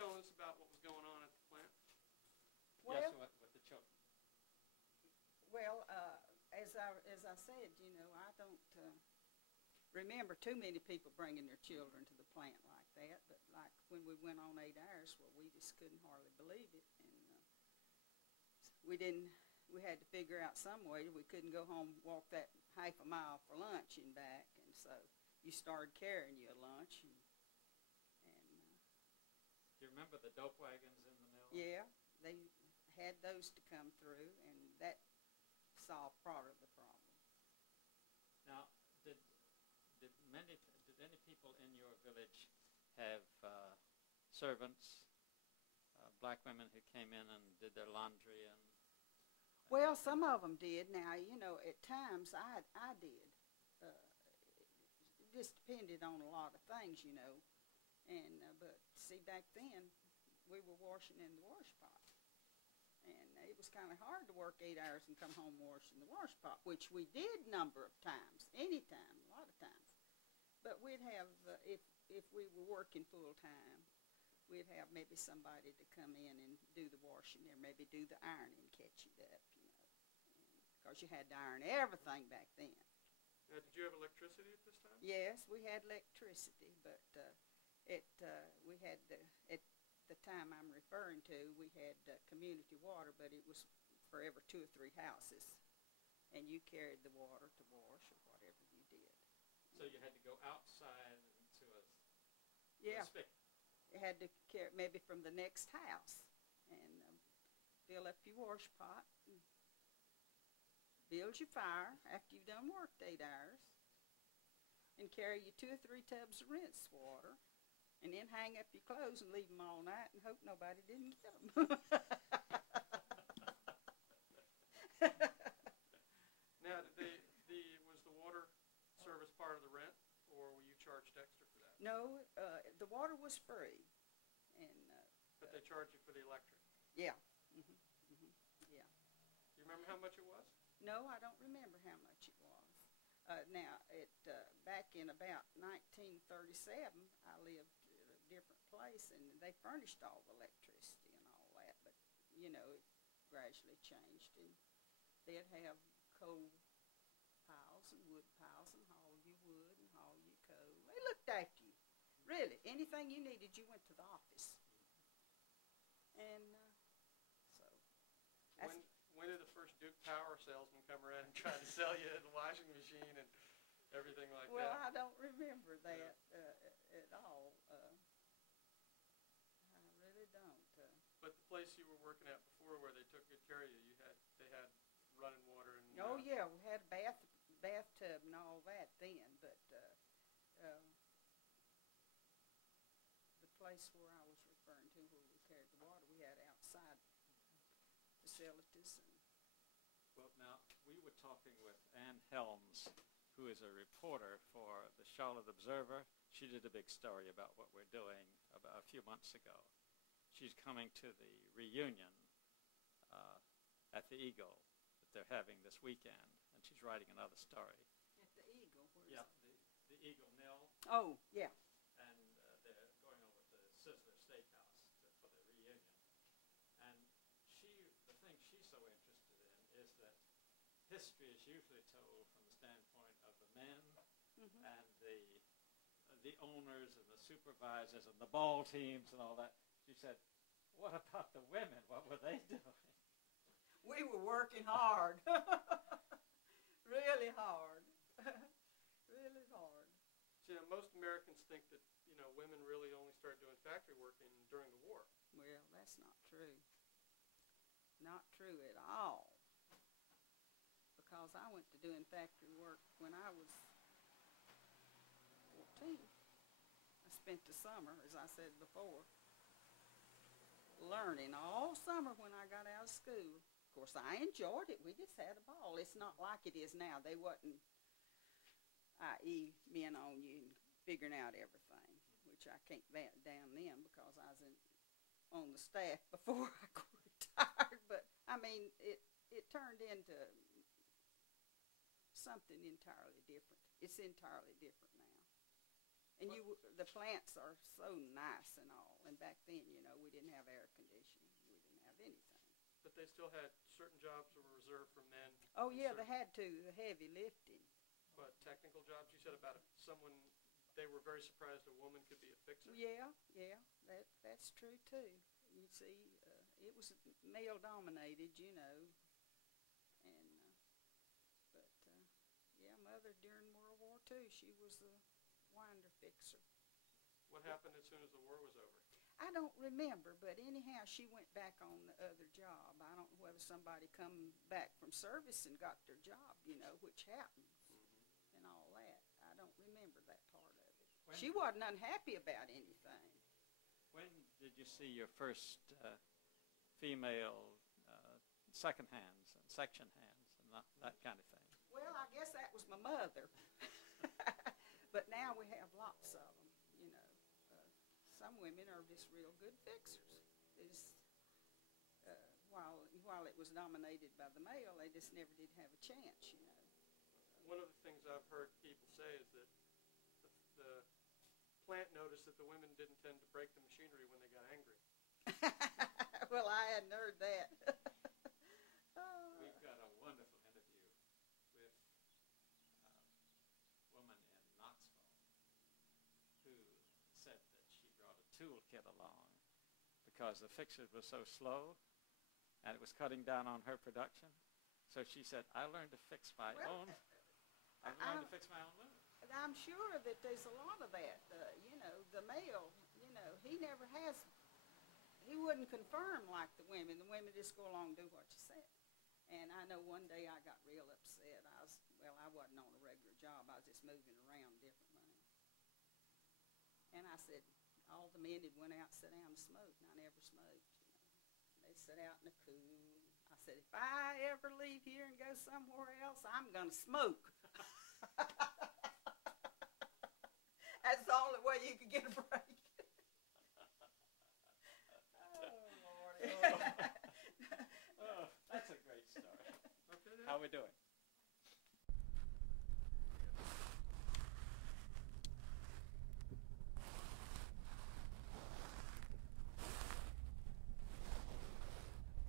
telling us about what was going on at the plant? Well, yes, with the children. well, as I said, you know, I don't remember too many people bringing their children to the plant like that. But like when we went on 8 hours, well, we just couldn't hardly believe it, and we didn't. We had to figure out some way. We couldn't go home, walk that half a mile for lunch and back, and so you started carrying your lunch. And Do you remember the dope wagons in the mill? yeah, they had those to come through, and that solved part of the problem. Now, did any people in your village have servants, black women who came in and did their laundry and? Well, some of them did. Now, you know, at times I did. It just depended on a lot of things, you know. And but see, back then we were washing in the wash pot, and it was kind of hard to work 8 hours and come home washing the wash pot, which we did a number of times, anytime, a lot of times. But we'd have if we were working full time, we'd have maybe somebody to come in and do the washing or maybe do the ironing, catch it up, you know, because you had to iron everything back then. Now, did you have electricity at this time? Yes, we had electricity, but we had at the time I'm referring to, we had community water, but it was for every 2 or 3 houses, and you carried the water to wash or whatever you did. So you had to go outside to a Yeah. spigot. You had to carry maybe from the next house and fill up your wash pot, and build your fire after you've done worked 8 hours, and carry your 2 or 3 tubs of rinse water, and then hang up your clothes and leave them all night and hope nobody didn't get them. Now, was the water service part of the rent, or were you charged extra for that? No, the water was free, and But they charged you for the electric. yeah, yeah. Do you remember how much it was? No, I don't remember how much it was. Now, back in about 1937, I lived at a different place, and they furnished all the electricity and all that. But you know, it gradually changed, and they'd have coal piles and wood piles, and haul you wood and haul you coal. They looked after you. Really, anything you needed, you went to the office. And so. When did the first Duke Power salesman come around and try to sell you the washing machine and everything like Well, that? I don't remember that at all. I really don't. But the place you were working at before, where they took good care of you, they had running water and. Oh yeah, we had a bathtub and all that then, but the place where I was referring to, where we carried the water, we had outside facilities. Well, now, we were talking with Ann Helms, who is a reporter for the Charlotte Observer. She did a big story about what we're doing about a few months ago. She's coming to the reunion at the Eagle that they're having this weekend, and she's writing another story. At the Eagle, where's Yeah, that? the Eagle Mill. Oh, yeah. And they're going over to Sizzler Steakhouse for the reunion. And the thing she's so interested in is that history is usually told from the standpoint of the men and the owners and the supervisors and the ball teams and all that. She said, what about the women? What were they doing? We were working hard. Really hard. Really hard. See, now, most Americans think that women really only started doing factory work during the war. Well, that's not true. Not true at all. Because I went to doing factory work when I was 14. I spent the summer, as I said before, learning all summer when I got out of school. Of course, I enjoyed it. We just had a ball. It's not like it is now. They wasn't, i.e., men on you and figuring out everything, which I can't down them because I was on the staff before I got retired. But, I mean, it turned into something entirely different. It's entirely different now. And the plants are so nice and all. And back then, you know, we didn't have air conditioning. We didn't have anything. But they still had certain jobs that were reserved for men. Oh, yeah, they had to, the heavy lifting. But technical jobs, you said about someone, they were very surprised a woman could be a fixer. Yeah, that's true too. You see, it was male dominated, you know, and yeah, Mother during World War II, she was the winder fixer. What happened as soon as the war was over? I don't remember, but anyhow, she went back on the other job. I don't know whether somebody come back from service and got their job, you know, which happens, and all that. I don't remember that part of it. She wasn't unhappy about anything. When did you see your first female second hands and section hands and that kind of thing? Well, I guess that was my mother. But now we have lots of them, you know. Some women are just real good fixers. While it was dominated by the male, they just never did have a chance, you know. One of the things I've heard people say is that the plant noticed that the women didn't tend to break the machinery when they got angry. Well, I hadn't heard that. We've got a wonderful interview with a woman in Knoxville who said that she brought a toolkit along because the fixers were so slow and it was cutting down on her production. So she said, I learned to fix my own. I learned to fix my own loom. I'm sure that there's a lot of that. You know, the male, you know, he wouldn't confirm like the women. The women just go along and do what you said. And I know one day I got real upset. I wasn't on a regular job. I was just moving around differently. And I said, all the men had went out and sat down and smoked, and I never smoked. You know. They sat out in the cool. I said, if I ever leave here and go somewhere else, I'm going to smoke. That's the only way you could get a break. Oh, Lord. Oh, that's a great story. Okay, then. How are we doing?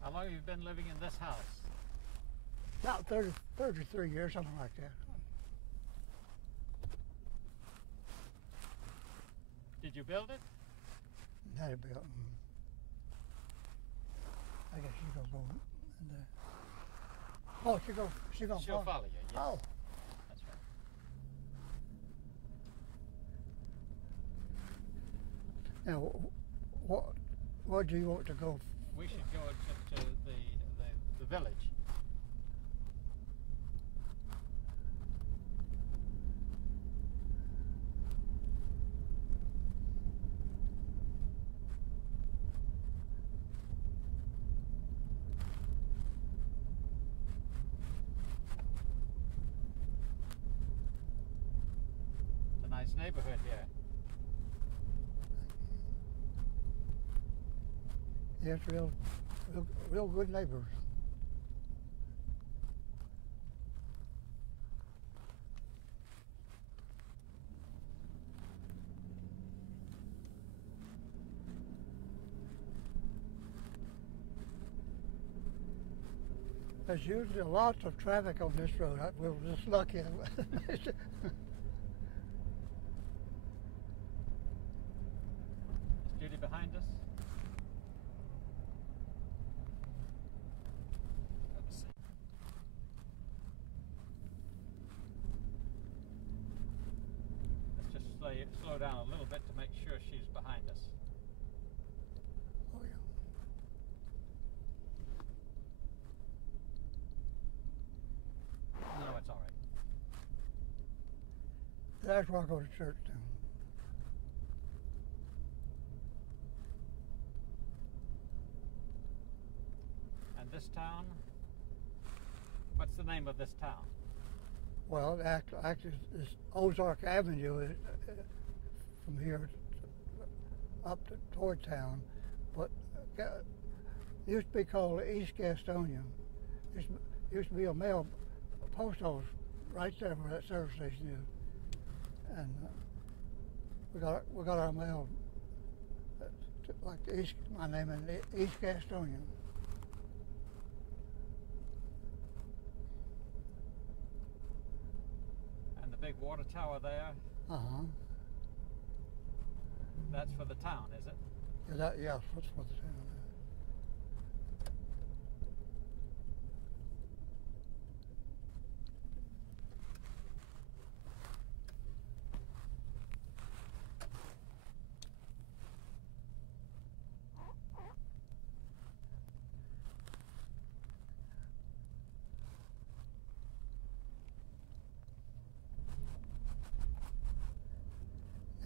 How long have you been living in this house? About 33 years, something like that. Did you build it? Had it built. I guess she gonna go. Oh, she gonna She'll follow you, yes. Oh, That's right. now what do you want to go? We should go to the village. It's a nice neighborhood here. Yes, real good neighbors. There's usually lots of traffic on this road. We were just lucky. Is Judy behind us? Let's see. Let's just slow down a little bit to make sure she's behind us. Oh, yeah. No, it's all right. That's where I go to church now. And this town? What's the name of this town? Well, actually, this Ozark Avenue is from here up toward town, but used to be called East Gastonia. Used to be a mail post office right there where that service station is, and we got our mail like East. My name is East Gastonia. And the big water tower there, that's for the town, is it? Yeah, that's what the town is.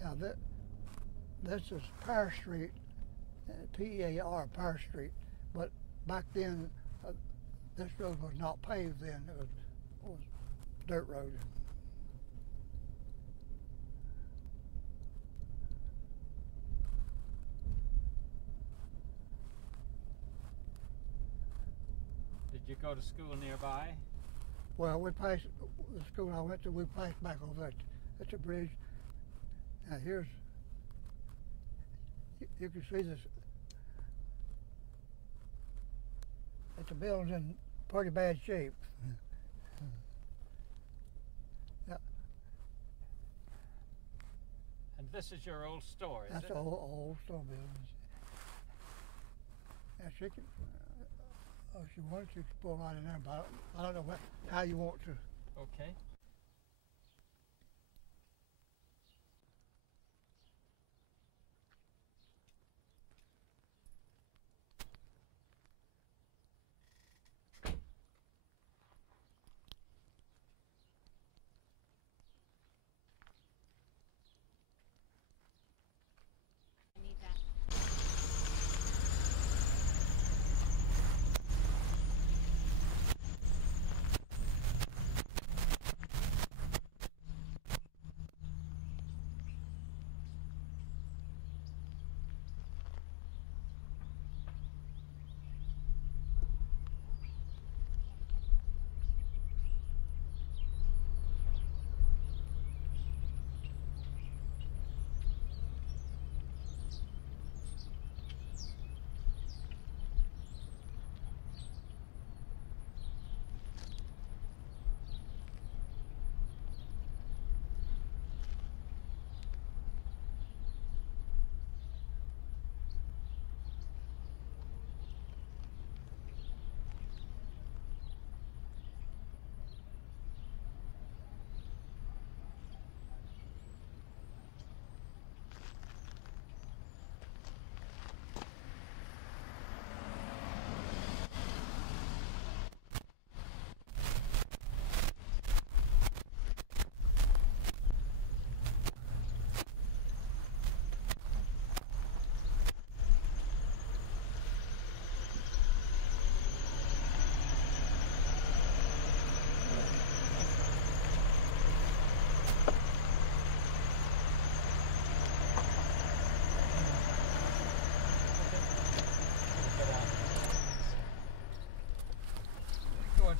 Now this is Pear Street, P-E-A-R, Pear Street. But back then, this road was not paved then. It was dirt road. Did you go to school nearby? Well, we passed the school I went to. We passed back over that. That's a bridge. Now here's, you can see this. That the building's in pretty bad shape. Yeah. And this is your old store, is That's it? an old store building. Now she can, if she wanted to, pull right in there, but I don't know how you want to. Okay.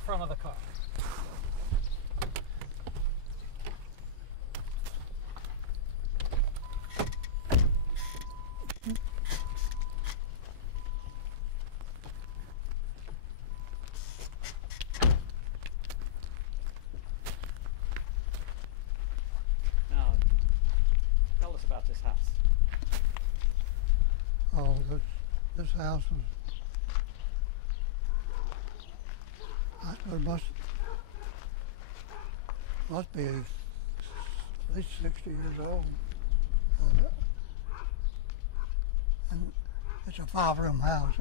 Front of the car. Now, tell us about this house. Oh, this house was. It must be at least 60 years old. And it's a 5-room house,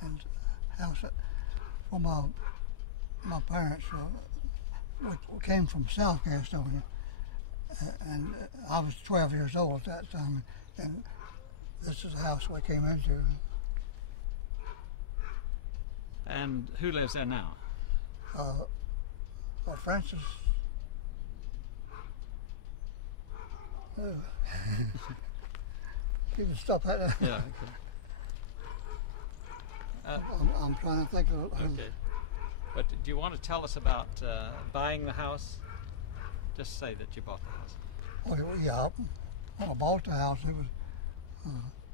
and house for my parents. We came from South Gastonia, and I was 12 years old at that time, and this is the house we came into. And who lives there now? Francis. You can stop that now. Yeah. Okay. I'm trying to think of. Okay. But do you want to tell us about buying the house? Just say that you bought the house. Oh yeah, when I bought the house, it was,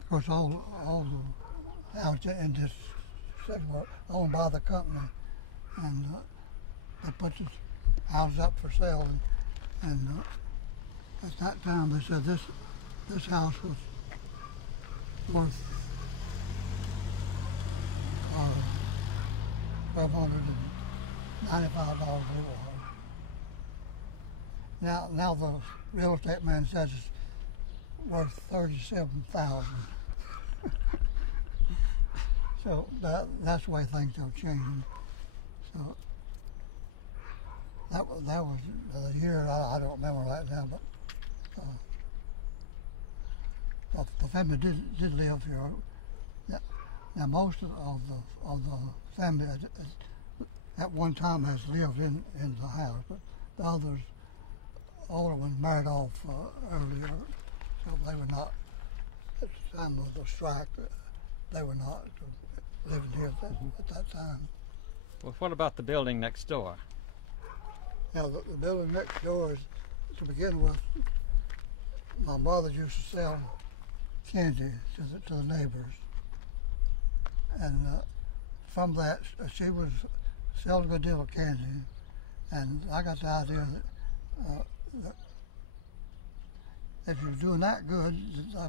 of course, all the houses in this section were owned by the company, and they put this house up for sale, and at that time they said this house was worth $1,295 Now the real estate man says it's worth $37,000. So that's the way things have changed. So that was the year, I don't remember right now, but the family did live here. Now most of the family at one time has lived in the house, but the others, older ones, married off earlier, so they were not, at the time of the strike, they were not living here at that time. Well, what about the building next door? Now the building next door is, to begin with, my mother used to sell candy to the neighbors, and from that she was selling a good deal of candy, and I got the idea that if you're doing that good,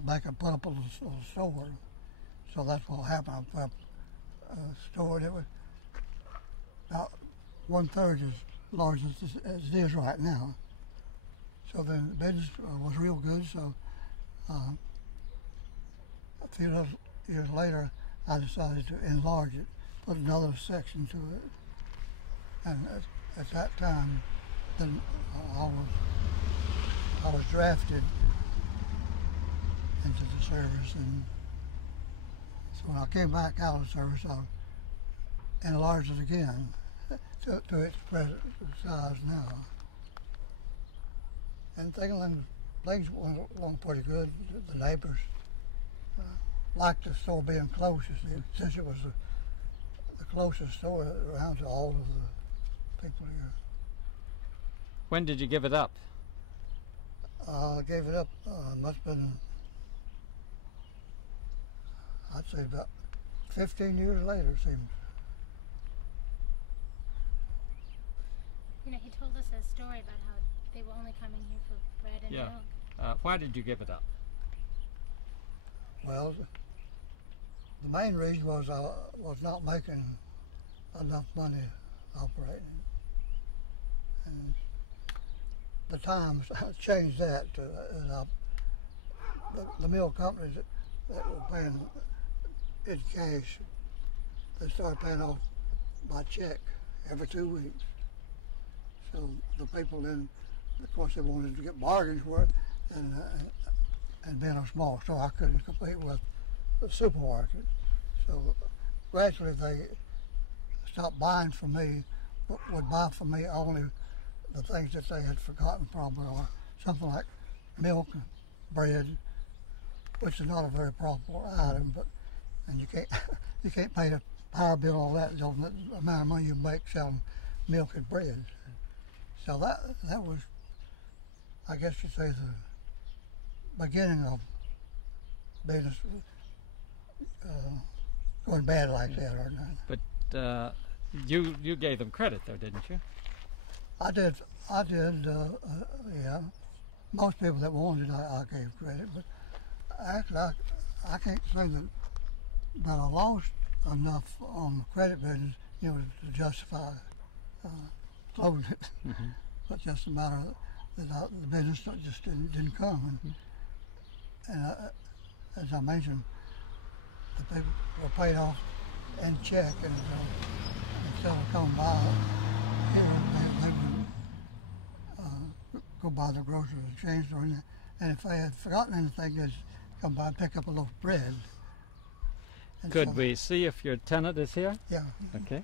they could put up a little store. So that's what happened. I put up a store that was about 1/3 as large as it is right now. So then the business was real good. So a few years later, I decided to enlarge it, put another section to it, and at that time, then I was drafted into the service, and so when I came back out of the service, I enlarged it again to its present size now. And things went along pretty good. The neighbors liked the store being closest, since it was the closest store around to all of the people here. When did you give it up? I gave it up, must have been, I'd say about 15 years later, it seems. You know, he told us a story about how they were only coming here for bread and milk. Why did you give it up? Well, the main reason was I was not making enough money operating. And the times changed that. The mill companies that were paying in cash, they started paying off by check every 2 weeks. So the people then, of course, they wanted to get bargains for it, and being a small store, I couldn't compete with the supermarket. So gradually they stopped buying from me, but would buy from me only the things that they had forgotten probably, or something like milk and bread, which is not a very profitable item, but and you can't pay the power bill all that on the amount of money you make selling milk and bread. So that was, I guess you'd say, the beginning of business going bad like that or not. But you gave them credit though, didn't you? I did, yeah. Most people that wanted it, I gave credit, but actually I can't say that I lost enough on the credit business, you know, to justify closing it. Mm-hmm. But just a matter that the business just didn't come. And as I mentioned, the people were paid off in check, and instead of coming by here, they would go by the grocery chain store, and if they had forgotten anything, they'd come by and pick up a loaf of bread. And Could so, we see if your tenant is here? Yeah. Okay.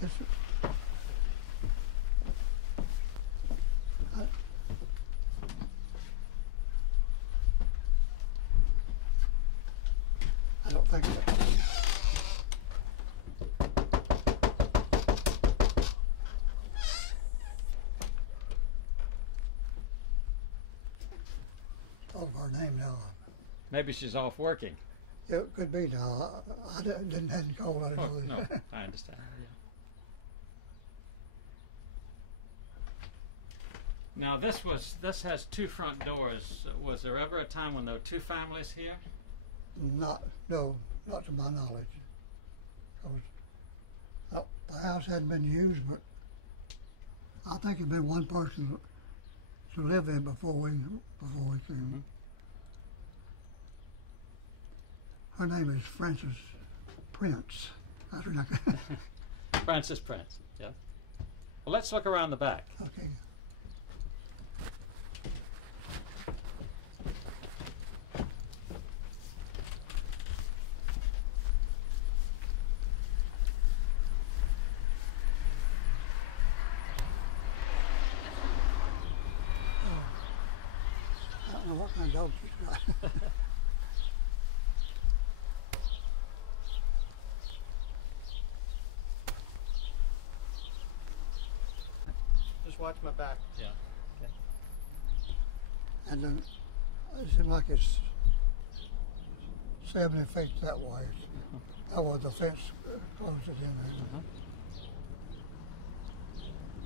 This, I don't think so. of her name now. Maybe she's off working. It could be now. I hadn't called. I Oh, don't know. no, I understand. Yeah. Now this has two front doors. Was there ever a time when there were two families here? Not to my knowledge. 'Cause the house hadn't been used, but I think it'd been one person to live in before we came. Mm-hmm. Her name is Frances Prince. That's her name. Frances Prince. Yeah. Well, let's look around the back. Okay. I don't know what kind of dog she's got. Just watch my back. Yeah. Okay. And then it seemed like it's 70 feet that way. That was the fence closes in there. Uh-huh.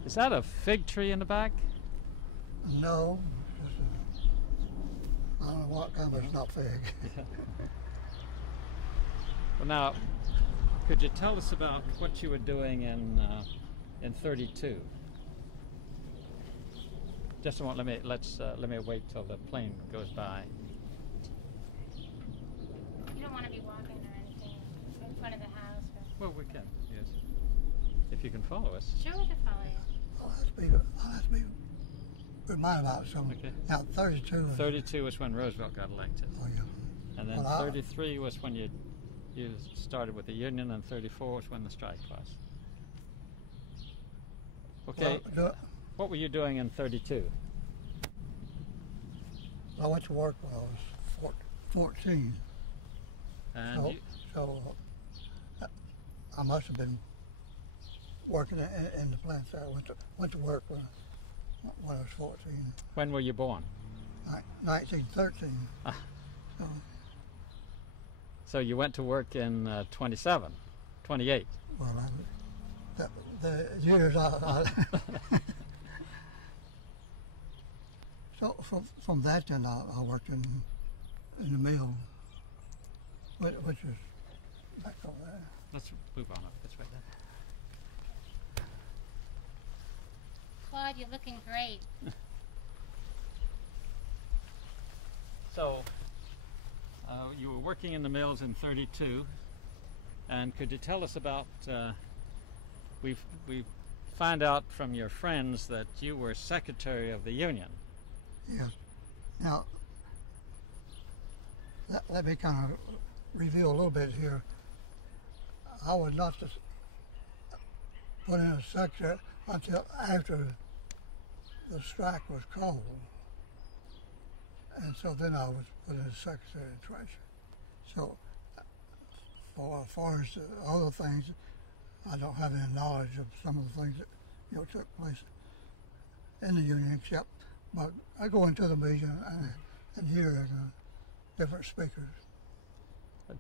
Is that a fig tree in the back? No, just I don't know what kind, but it's not fig. Well, now, could you tell us about what you were doing in 32? Just a moment. Let me wait till the plane goes by. You don't want to be walking or anything in front of the house. Or... Well, we can. Yes. If you can follow us. Sure, we can follow you. I'll have to be reminded about something. Okay. Now, 32. 32 was when Roosevelt got elected, Oh, yeah. and then Well, 33 was when you started with the union, and 34 was when the strike was. Okay. Well, What were you doing in 32? I went to work when I was 14. And So I must have been working in the plant there. I went to work when I was 14. when were you born? 1913. Ah. So, So you went to work in 27, 28. well, the years So from that then I worked in the mill, which is back over there. Let's move on up. That's right there. Claude, you're looking great. So you were working in the mills in 32, and could you tell us about? We find out from your friends that you were secretary of the union. Yes. Now, let me kind of reveal a little bit here. I was not put in a secretary until after the strike was called. And so then I was put in as secretary and treasurer. So, as far as the other things, I don't have any knowledge of some of the things that took place in the union, except but I go into the meeting and hear different speakers.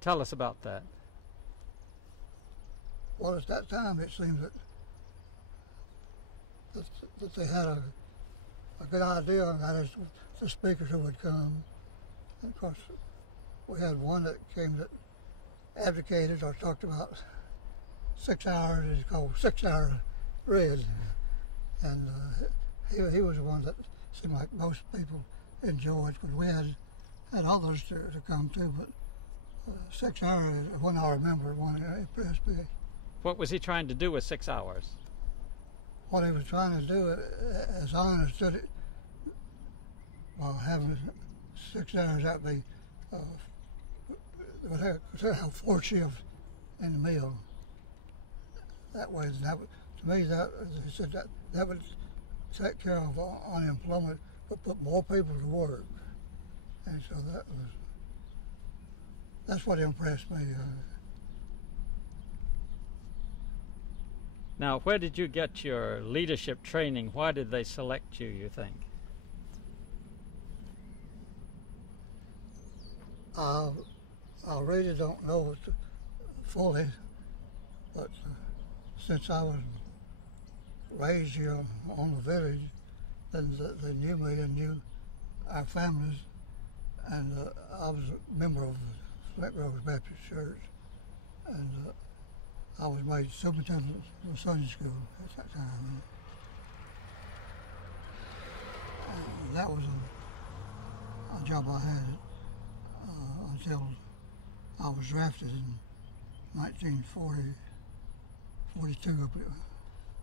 Tell us about that. Well, at that time, it seemed that they had a good idea, and that is the speakers who would come. And of course, we had one that came that advocated or talked about 6 hours. It's called 6 hour grid, and he was the one that seemed like most people enjoyed, because we had others to come too, but 6 hours is one I remember, one that impressed me. What was he trying to do with 6 hours? What he was trying to do, as I understood it, while having 6 hours, that'd be would have 4 shifts in the mill. That way, to me, that they said that would take care of unemployment, but put more people to work. And so that's what impressed me. Now, where did you get your leadership training? Why did they select you, you think? I really don't know it fully, but since I was raised here on the village, then they knew me and knew our families, and I was a member of the Flint Rose Baptist Church, and I was made superintendent of Sunday school at that time. And that was a job I had until I was drafted in 1942.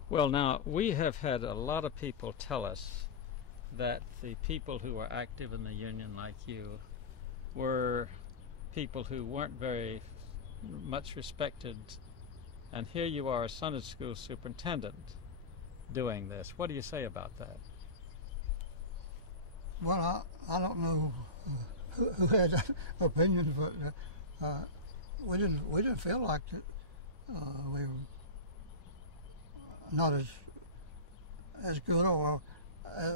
Well, now, we have had a lot of people tell us that the people who were active in the Union like you were people who weren't very much respected, and here you are, a Sunday school superintendent, doing this. What do you say about that? Well, I don't know who had that opinion, but we didn't feel like it. We were not as good, or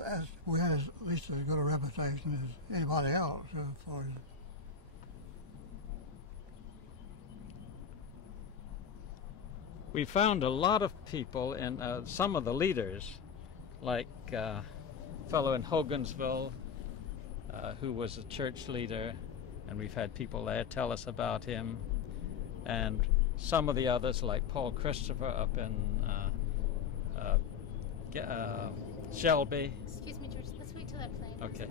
as we had at least as good a reputation as anybody else as far as. We found a lot of people, and some of the leaders, like a fellow in Hogansville who was a church leader, and we've had people there tell us about him, and some of the others like Paul Christopher up in Shelby. Excuse me, George. Let's wait till that plane. Okay.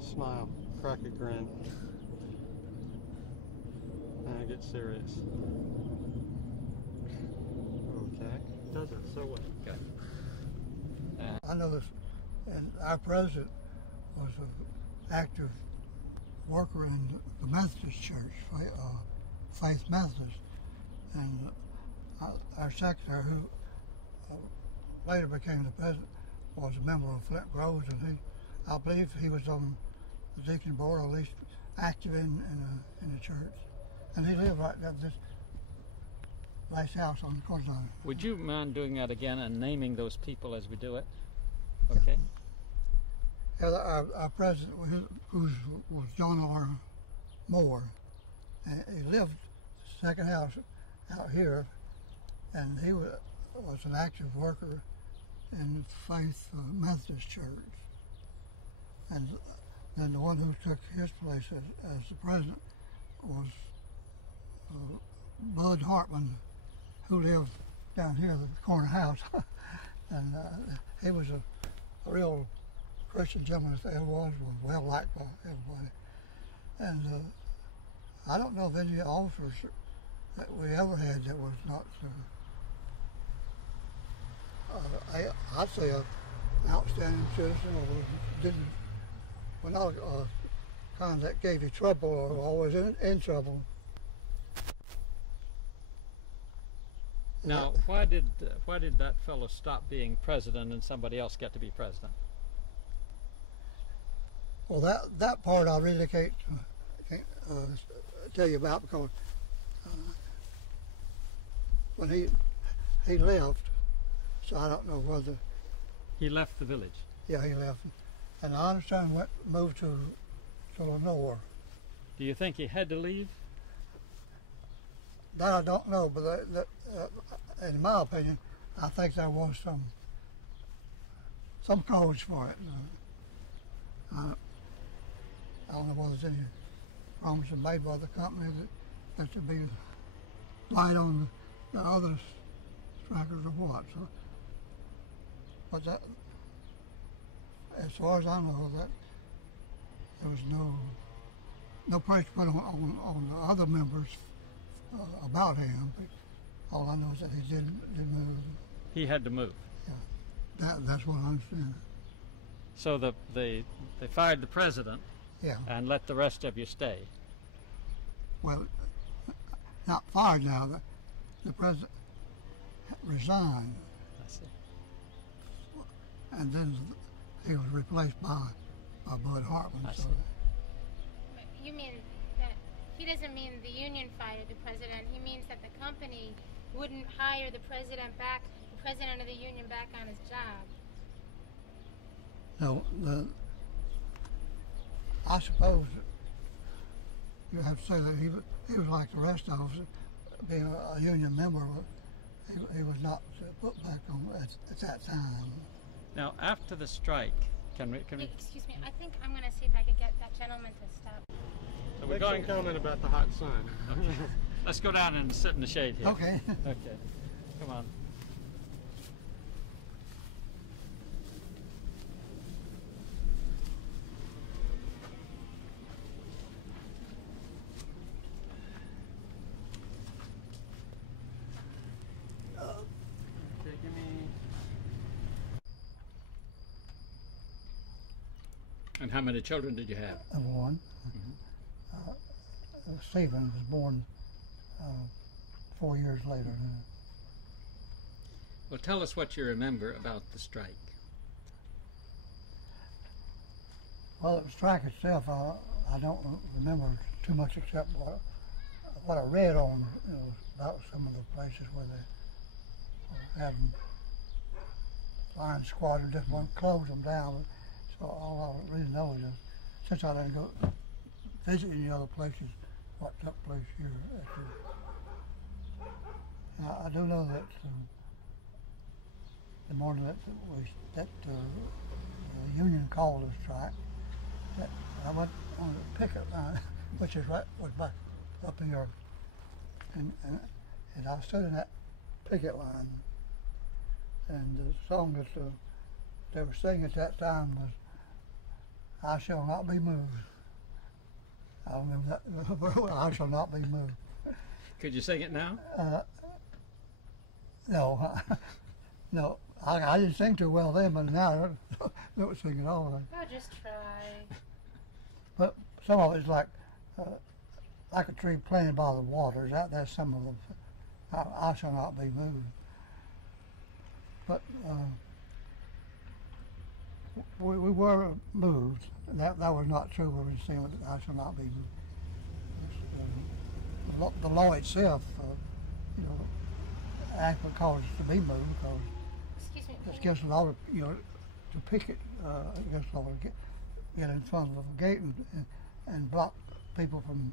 Smile, crack a grin, and get serious. Okay, does it so well. Good. I know this, and our president was an active worker in the Methodist Church, Faith Methodist, and our secretary, who later became the president, was a member of Flint Groves, and I believe he was on the deacon board, or at least active in the church, and he lived right there, this nice house on the corner. Would you mind doing that again and naming those people as we do it? Okay. Yeah, our president, who was John R. Moore, and he lived the second house out here, and he was an active worker in Faith Methodist Church. And then the one who took his place as the president was Bud Hartman, who lived down here at the corner house. And he was a real Christian gentleman, as he was well liked by everybody. And I don't know of any officers that we ever had that was not, I'd say, an outstanding citizen, or were not a kind that gave you trouble or always in trouble. Now, why did that fellow stop being president and somebody else get to be president? Well, that part I really can't tell you about, because when he left, so I don't know whether he left the village. Yeah, he left, and I understand moved to Lenore. Do you think he had to leave? That I don't know, but in my opinion, I think there was some cause for it. I don't know whether there's any promises made by the company that there be light on the other strikers or what. So, but that, as far as I know, that there was no pressure put on the other members about him. All I know is that he did move. He had to move. Yeah, that's what I understand. So they fired the president. Yeah. And let the rest of you stay. Well, not fired now. The president resigned. I see. And then he was replaced by Bud Hartman. I see. You mean that he doesn't mean the union fired the president. He means that the company wouldn't hire the president of the union back on his job. No, I suppose you have to say that he was like the rest of us, being a union member. He was not put back on at that time. Now, after the strike, can we? Excuse me, I think I'm going to see if I could get that gentleman to stop. So Make some comment about the hot sun. Okay. Let's go down and sit in the shade here. Okay. Okay. Come on. Okay, give me. And how many children did you have? One. Stephen was born 4 years later. Well, tell us what you remember about the strike. Well, the strike itself, I don't remember too much except what I read on, about some of the places where they were having flying squadron just want to close them down. So all I really know is, since I didn't go visit any other places, what took place here. Now, I do know that the morning that the union called a strike, that I went on the picket line, which is was back up here, and I stood in that picket line, and the song that they were singing at that time was "I Shall Not Be Moved." I remember that very well. I shall not be moved. Could you sing it now? No, no. I didn't sing too well then, but now I don't sing at all. Oh, just try. But some of it's like a tree planted by the waters. That's some of them. I shall not be moved. But we were moved. That was not true. We were saying I shall not be moved. The law itself, actually caused us to be moved because Excuse me. it's against the law to picket, against the law to get in front of a gate and block people from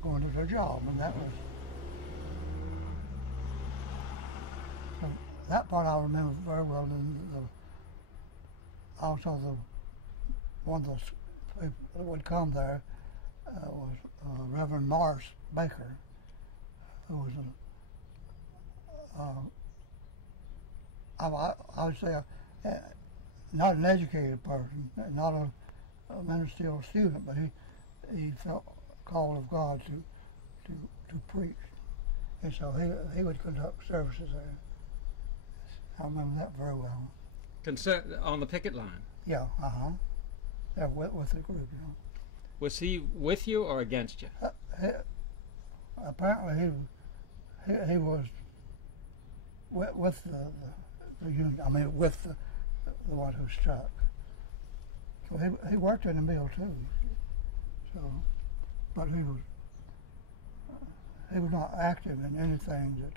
going to their job, and that was. So that part I remember very well. And also one of the people that would come there was Reverend Morris Baker, who was I would say not an educated person, not a ministerial student, but he felt a call of God to preach, and so he would conduct services there. I remember that very well. On the picket line? Yeah, yeah, with the group, Was he with you or against you? Apparently he was with the union. I mean, with the one who struck. So he worked in the mill too. So, but he was not active in anything that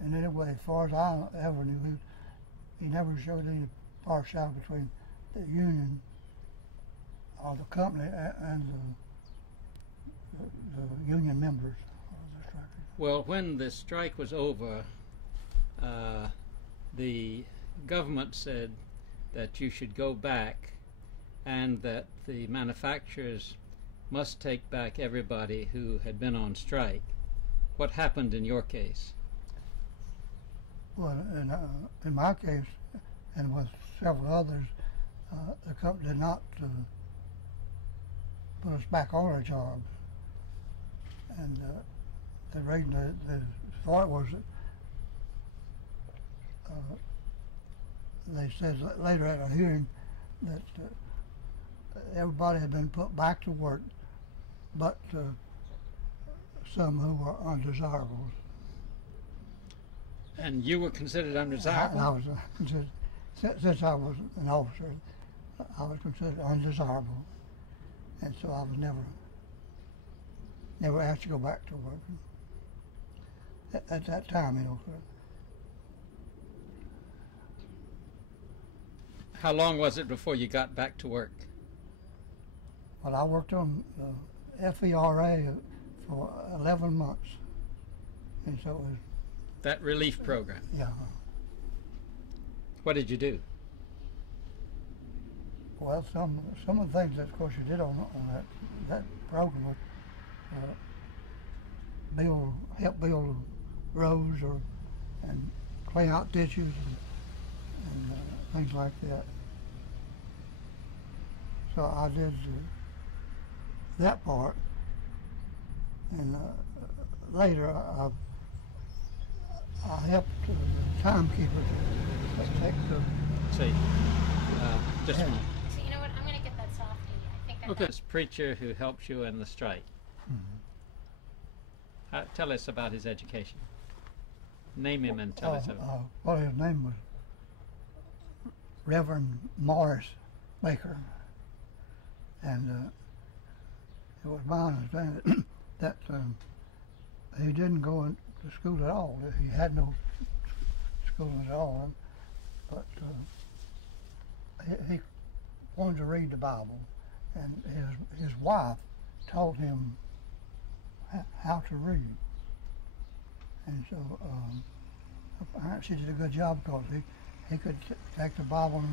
in any way, as far as I ever knew. He never showed any partiality between the union or the company and the union members of the strike. Well, when the strike was over, the government said that you should go back and that the manufacturers must take back everybody who had been on strike. What happened in your case? Well, in my case, and with several others, the company did not put us back on our jobs. And the reason they thought it was they said later at a hearing that everybody had been put back to work, but some who were undesirables. And you were considered undesirable? I was considered, since I was an officer, I was considered undesirable, and so I was never asked to go back to work at that time, How long was it before you got back to work? Well, I worked on FERA for 11 months, and so it was, That relief program. yeah. What did you do? Well, some of the things that, of course, you did on that program was help build roads and clean out ditches and things like that. So I did that part, and later I helped the timekeeper take the. See, just a moment. So you know what? I'm going to get that softy. I think that. Okay. This preacher who helped you in the strike. Tell us about his education. Name him and tell us about. Well, his name was Reverend Morris Baker, and it was my understanding that he didn't go to school at all. He had no schooling at all, but he wanted to read the Bible, and his wife taught him how to read. And so she did a good job because he could take the Bible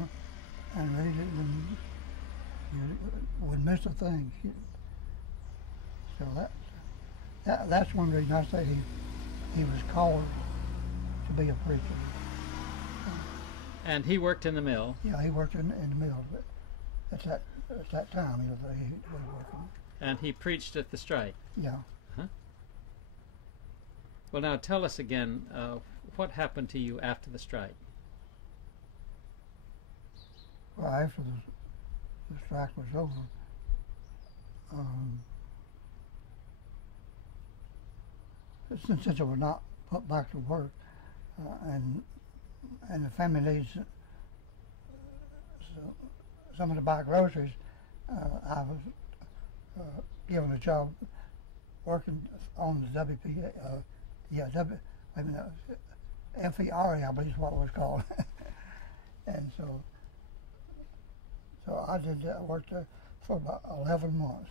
and read it and you wouldn't miss a thing. So that's one reason I say he was called to be a preacher. And he worked in the mill. Yeah, he worked in the mill. At that time, he was working. And he preached at the strike. Yeah. Well, now tell us again, what happened to you after the strike? Well, after the strike was over, since I was not put back to work, and the family needs some to buy groceries, I was given a job working on the FERA, I believe is what it was called. And so I did that. I worked there for about 11 months.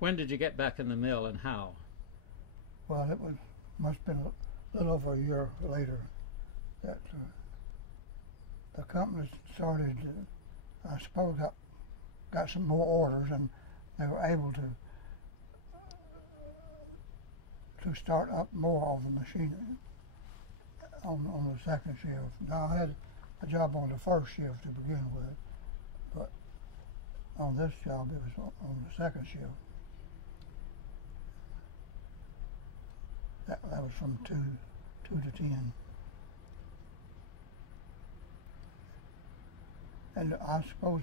When did you get back in the mill and how? Well, must have been a little over a year later that the company started, I suppose, got some more orders, and they were able to start up more of the machinery on the second shift. Now, I had a job on the first shift to begin with, but on this job it was on the second shift. That was from 2 to 10. And I suppose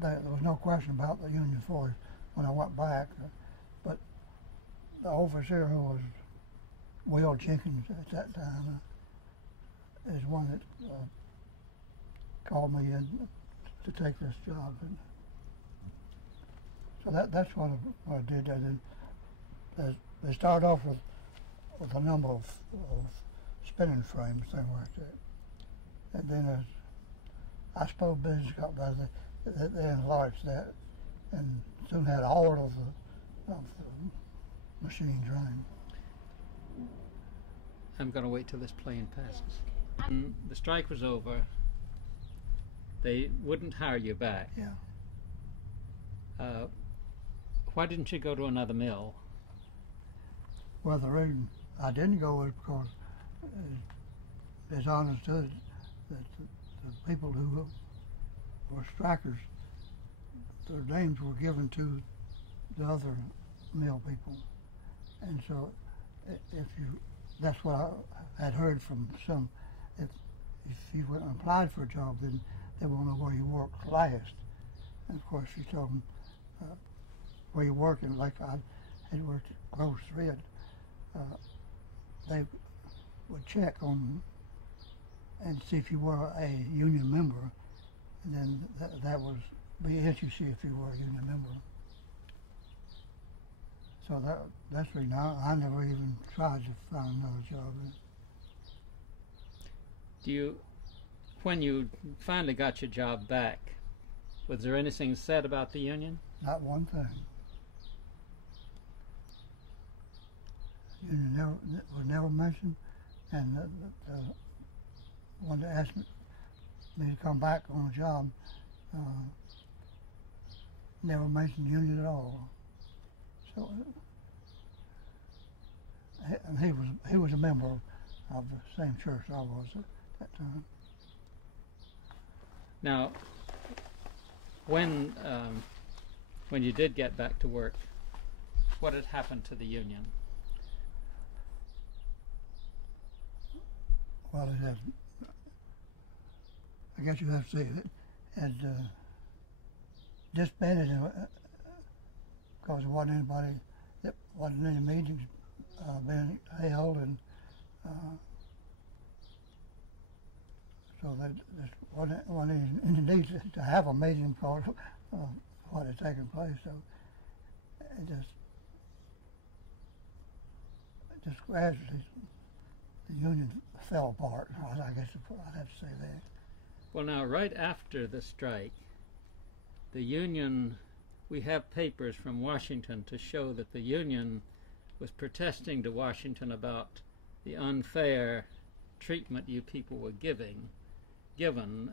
there was no question about the Union Force when I went back, but the overseer, who was Will Jenkins at that time, is one that called me in to take this job. And so that's what I did. And then they started off with a number of spinning frames, things like that. And then as I suppose business got better, they enlarged that and soon had all of the machines running. I'm going to wait till this plane passes. The strike was over. They wouldn't hire you back. Yeah. Why didn't you go to another mill? Well, the reason I didn't go was because it's understood that the people who were strikers, their names were given to the other mill people. And so that's what I had heard from some, if you went and applied for a job, then they won't know where you worked last. And of course, you told them where you worked, and like I had worked at Close Thread, they would check on and see if you were a union member, and then that was be it. You see if you were a union member. So that's the reason I never even tried to find another job. When you finally got your job back, Was there anything said about the union? Not one thing. Union was never mentioned, and the one that asked me to come back on a job never mentioned union at all. So and he was a member of the same church I was at that time. Now, when you did get back to work, what had happened to the union? Well, it had, I guess you have to say it had disbanded because there wasn't anybody, there wasn't any meetings being held, and so there just wasn't any need to have a meeting because what had taken place. So it just gradually the union fell apart. I guess I'd have to say that. Well, now, right after the strike, the union, we have papers from Washington to show that the union was protesting to Washington about the unfair treatment you people were given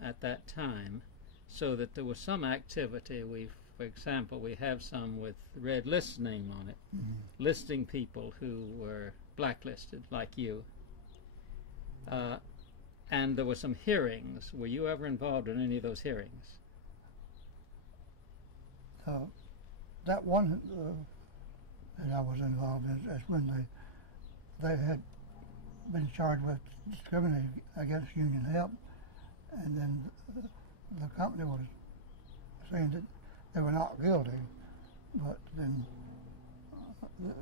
at that time, so that there was some activity. For example, we have some with red list name on it, listing people who were blacklisted, like you. And there were some hearings. Were you ever involved in any of those hearings? That one that I was involved in is when they had been charged with discriminating against union help, and then the company was saying that they were not guilty, but then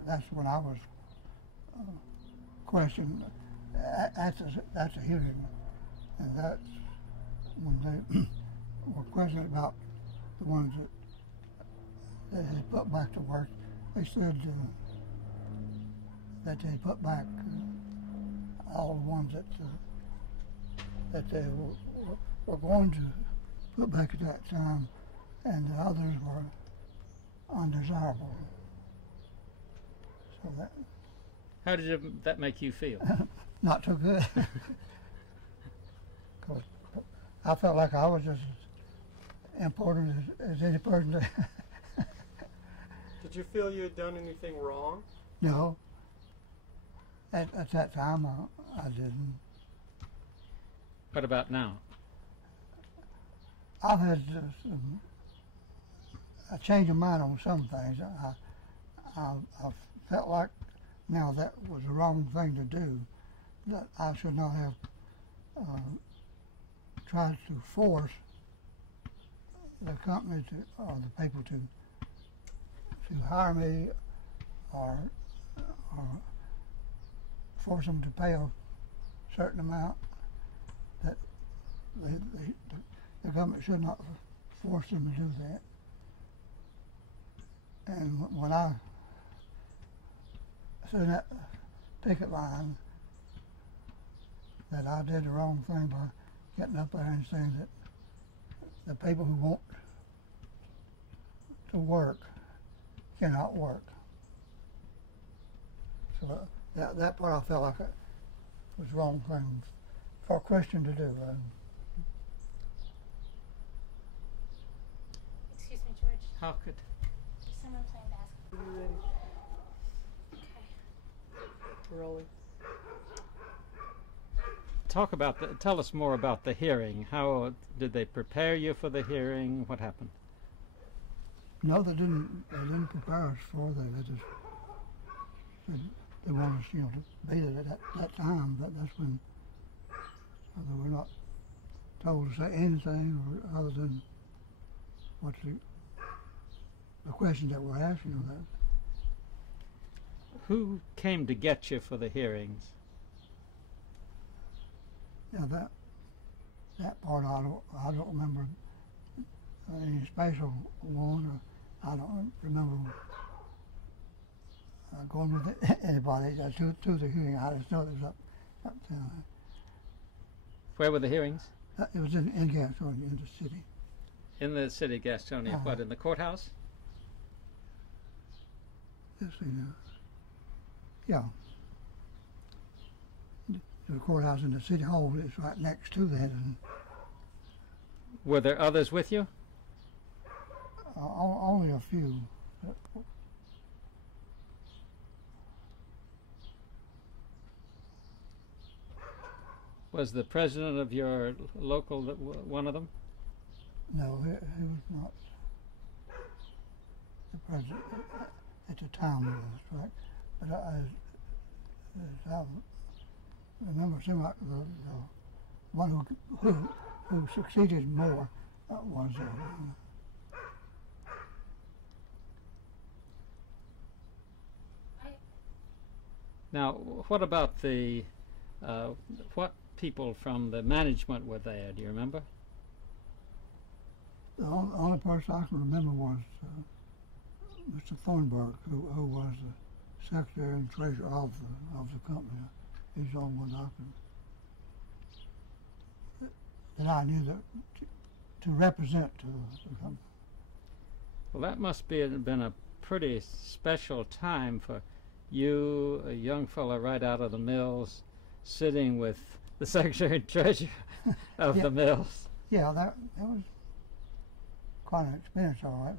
that's when I was questioned at the hearing, and that's when they were questioning about the ones that had put back to work. They said that they put back all the ones that they were going to put back at that time, and the others were undesirable. So that. How did that make you feel? Not too good. 'Cause I felt like I was just as important as any person. Did you feel you had done anything wrong? No. At that time, I didn't. What about now? I've had a change of mind on some things. I felt like now that was the wrong thing to do, that I should not have tried to force the company or the people to hire me or force them to pay a certain amount. That the government should not force them to do that. And when I said that picket line, that I did the wrong thing by getting up there and saying that the people who want to work cannot work. So that part I felt like it was the wrong thing for a Christian to do. Excuse me, George. How could? There's someone playing basketball. Okay. Rolling. Tell us more about the hearing. How did they prepare you for the hearing? What happened? No, they didn't prepare us for that. They just said they wanted us, to be there at that time. But that's when they were not told to say anything or other than what the questions that were asked. That. Who came to get you for the hearings? Yeah, that part I don't remember any special one. Or I don't remember going with anybody to the hearing. I just know it was uptown. Where were the hearings? It was in California, in the city. In the city of Gastonia, what, in the courthouse? Let's see now. Yeah. The courthouse and the city hall is right next to that, and Were there others with you? only a few. Was the president of your local one of them? No, he was not the president at the time. He was, right? But I remember seeing like the one who succeeded more was Now, what about the what people from the management were there? Do you remember? the only person I can remember was Mr. Thornburg, who was the secretary and treasurer of the company. He's the only one that I knew to represent the company. Well, that must have been a pretty special time for you, a young fellow right out of the mills, sitting with the secretary and treasurer of the mills. Yeah, that was quite an experience, all right.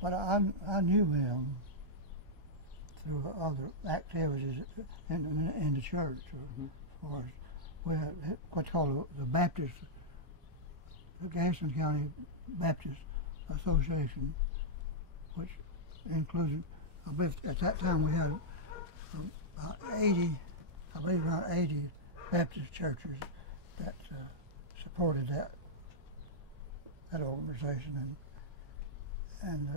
But I knew him through other activities in the church. As far as we had what's called the Baptist, the Gaston County Baptist Association, which included, I believe at that time we had about 80, I believe around 80 Baptist churches that supported that organization, and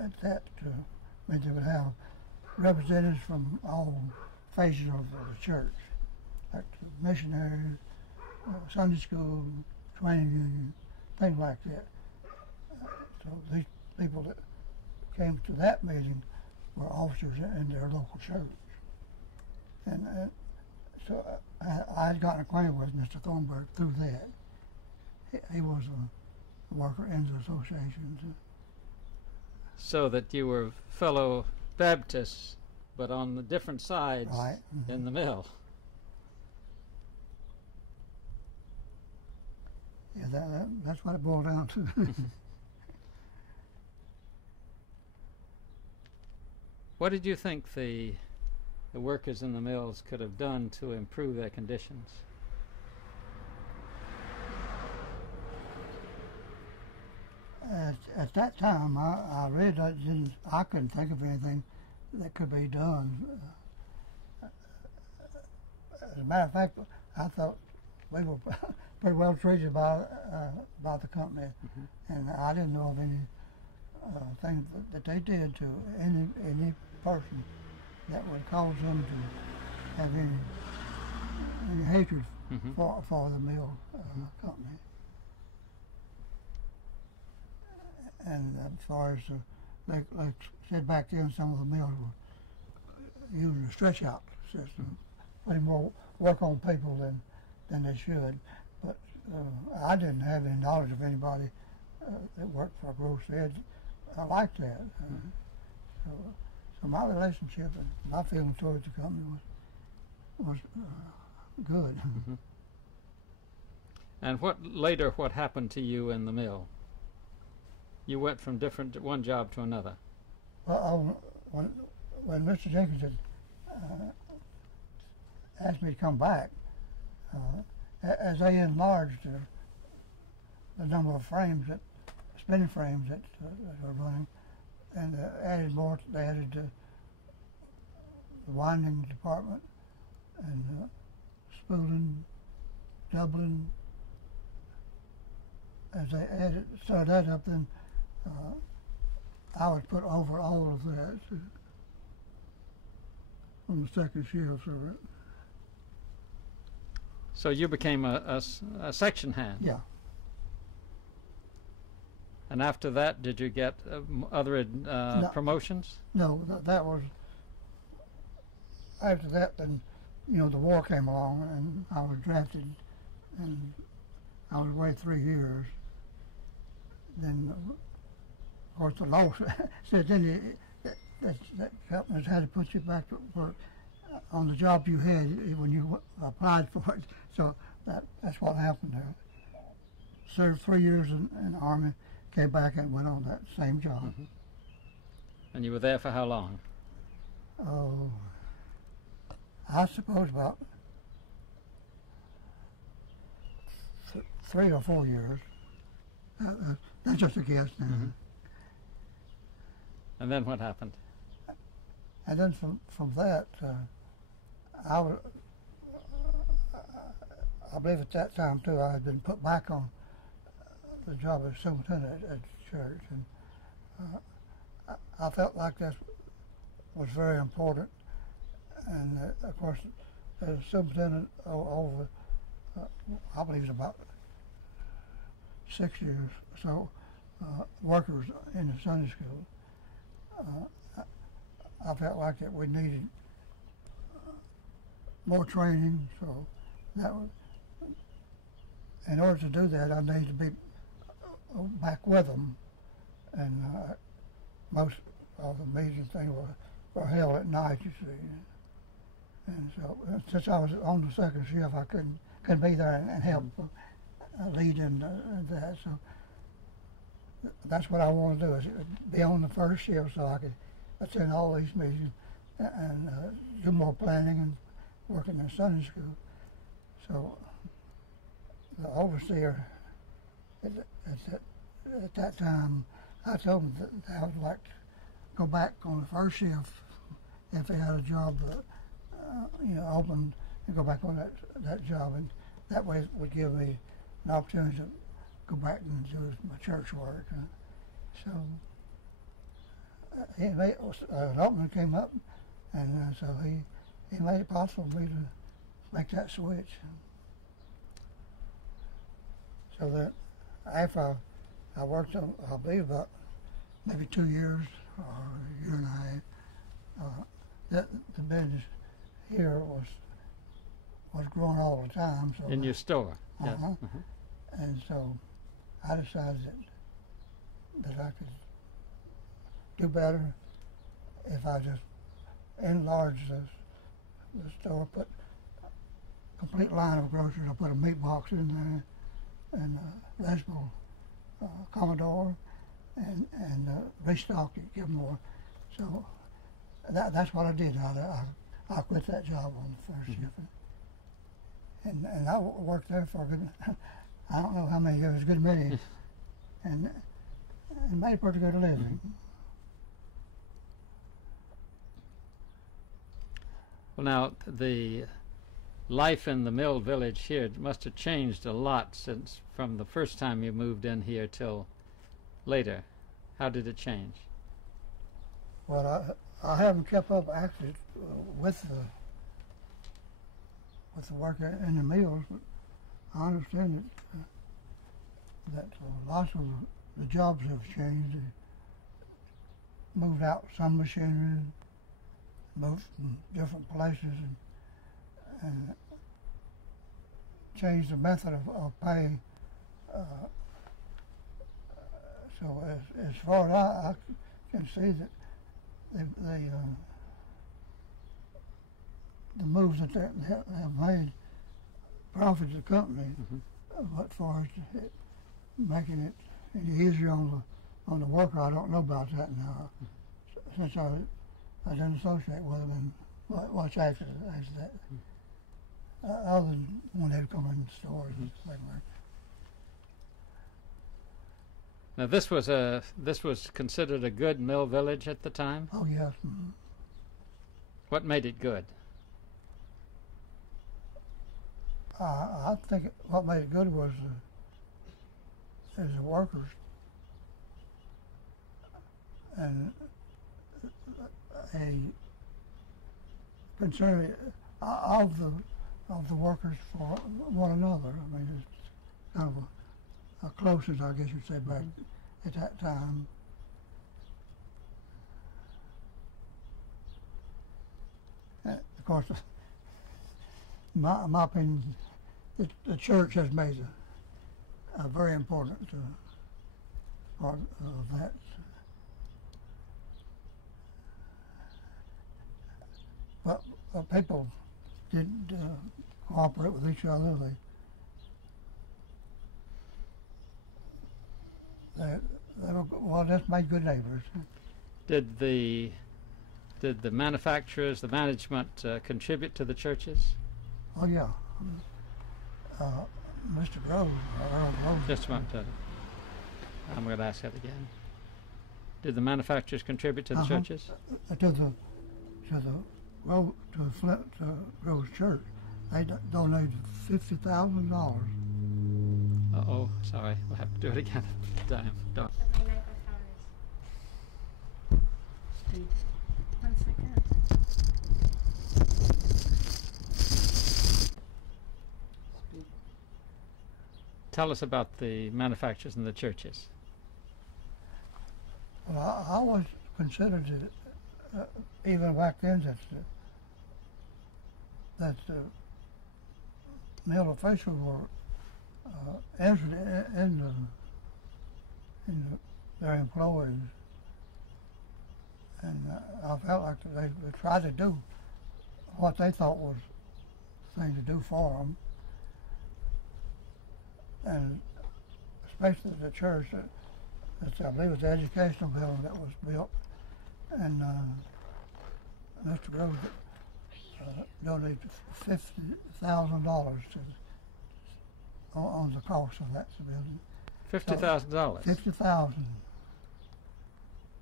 at that they would have representatives from all phases of the church, like missionaries, Sunday school, training union, things like that. So these people that came to that meeting were officers in their local church. And so I had gotten acquainted with Mr. Thornburg through that. He was a worker in the association. So that you were fellow Baptists, but on the different sides Right. in the mill. Yeah, that's what it boiled down to. What did you think the workers in the mills could have done to improve their conditions? At that time, I really didn't. I couldn't think of anything that could be done. As a matter of fact, I thought we were pretty well treated by the company, and I didn't know of any thing that they did to any person that would cause them to have any hatred for the mill company. And as far as like said back then, some of the mills were using a stretch-out system, putting more work on people than they should. But I didn't have any knowledge of anybody that worked for a gross ed like that. So my relationship and my feeling towards the company was good. And what happened to you in the mill? You went from one job to another. Well, when Mr. Jenkins had asked me to come back, as they enlarged the number of frames, spinning frames that are running, and added more, they added the winding department and spooling, doubling. As they started that up, then I was put over all of that on the second shift of it. So you became a section hand. Yeah. And after that, did you get other promotions? No, that was after that. Then the war came along and I was drafted, and I was away 3 years. Then, of course, the law said then that companies had to put you back to work on the job you had when you applied for it. So that's what happened there. Served 3 years in the Army, came back and went on that same job. Mm-hmm. And you were there for how long? Oh, I suppose about 3 or 4 years. That's just a guess now. Mm-hmm. And then what happened? And then from that, I believe at that time too, I had been put back on the job as superintendent at the church, and I felt like that was very important. And of course, as superintendent over, I believe it's about 6 years or so, workers in the Sunday school. I felt like that we needed more training, so that was, in order to do that, I needed to be back with them, and most of the meetings things were held at night, you see, and so since I was on the second shift, I couldn't be there and help lead in that. So that's what I want to do, is be on the first shift so I could attend all these meetings and do more planning and working in Sunday school. So the overseer at that time, I told him that I would like to go back on the first shift if they had a job open, and go back on that job, and that way it would give me an opportunity to go back and do my church work. So an opening came up, and so he made it possible for me to make that switch. So that after I worked on, I believe about maybe 2 years or a year and a half, that the business here was growing all the time. So in your store? Yes. Mm-hmm. And so I decided that I could do better if I just enlarged the store, put a complete line of groceries. I put a meat box in there, and vegetable Commodore, and restock it, give more. So that's what I did. I quit that job on the first shift, and I worked there for a good, I don't know how many years, a good many, and made a pretty good living. Well, now the life in the mill village here must have changed a lot since from the first time you moved in here till later. How did it change? Well, I haven't kept up actually with the work in the mills, but I understand that lots of the jobs have changed. They moved out some machinery, moved from different places, and changed the method of pay. So as far as I can see, that the moves that they have made profit the company, but far as making it any easier on the worker, I don't know about that now. Since I didn't associate with them and watch after that. Other than when they'd come in the stores and stuff like that. Now this was considered a good mill village at the time? Oh yes. Mm-hmm. What made it good? I think what made it good was the workers, and a concern of the workers for one another. I mean, it's kind of a closeness, I guess you'd say, back at that time. Of course, my opinion, the church has made a very important part of that. But people didn't cooperate with each other. They were just made good neighbors. Did the manufacturers, the management, contribute to the churches? Oh yeah. Mr. Grove, Earl Grove. Just a moment, I'm going to ask that again. Did the manufacturers contribute to the churches? To Flint Grove Church, they donated $50,000. Uh-oh, sorry, we'll have to do it again. Damn. Don't. Steve, 1 second. Tell us about the manufacturers and the churches. Well, I always considered it, even back then, that the mill officials were interested in their employees, and I felt like they tried to do what they thought was the thing to do for them, and especially the church. I believe it was the educational building that was built, and Mr. Grove donated $50,000 on the cost of that building. $50,000. $50,000,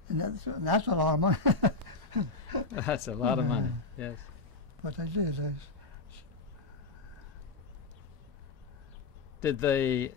and that's a lot of money. That's a lot of money. Yes. But they did. Did they